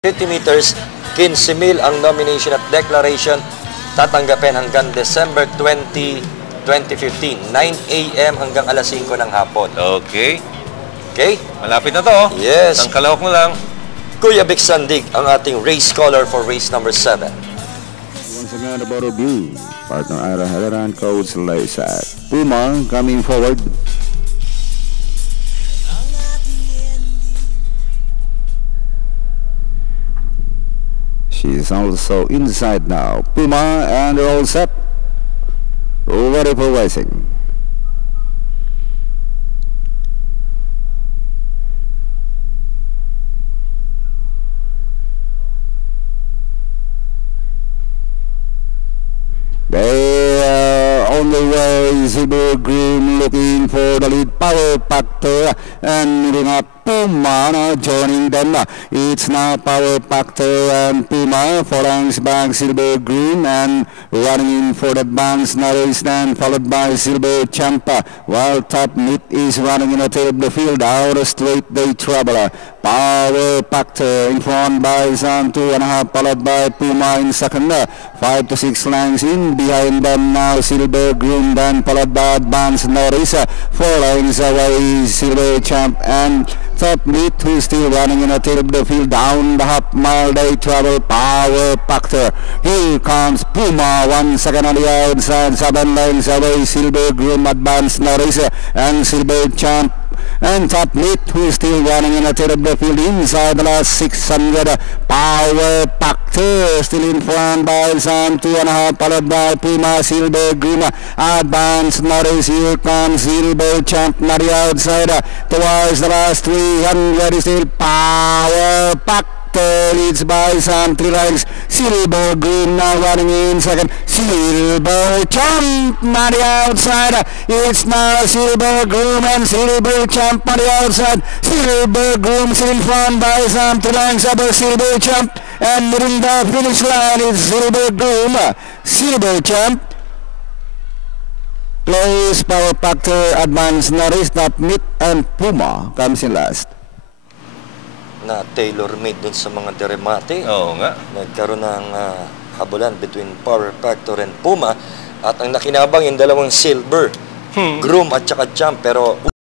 50 meters, 15,000 ang nomination at declaration tatanggapin hanggang December 20, 2015, 9 a.m. hanggang alas 5 ng hapon. Okay. Okay? Malapit na to. Yes. Isang kalawak mo lang. Kuya Vic Sandig, ang ating race caller for race number 7. Once again, about a blue. Partner Ira Hadaran, coach Laysat. Puma coming forward. She's also inside now. Puma and they're all set. Ready for racing. They are on the way. Silver Green looking for the lead. Power Factor and moving up. Puma now joining them. It's now Power Factor and Puma. 4 lengths back Silver Green and running in for the advance. Now is then followed by Silver Champa. While Top Meat is running in the tail of the field. Out straight they traveler. Power Factor in front by Zan 2.5, followed by Puma in second. 5 to 6 lengths in behind them now Silver Green, then followed by Advance Norris. 4 lengths away Silver Champ and Top Meat, who's still running in the tail of the field. Down the half mile they travel. Power Factor. Here comes Puma. 1 second on the outside. 7 lengths away Silver Green, Advance Norris and Silver Champ. And Top Meat, who is still running in the tail of the field inside the last 600. Power Factor still in front by Sam 2.5, followed by Puma. Silver Green, Advance Norris. Here comes Silver Champ, not the outside. Towards the last 300 is still Power Factor. Leads by some 3 lengths. Silver Green now running in second. Silver Champ on the outside. It's now Silver Green and Silver Champ on the outside. Silver Green still in front by some 3 lengths above Silver Champ. And moving the finish line is Silver Green. Silver Champ. Plays Power Factor, Advance Norris, Top Meat, and Puma comes in last. Na tailor-made dun sa mga deremate. Oo nga. Nagkaroon ng habulan between Power Factor and Puma. At ang nakinabang yung dalawang Silver Groom at saka Champ. Pero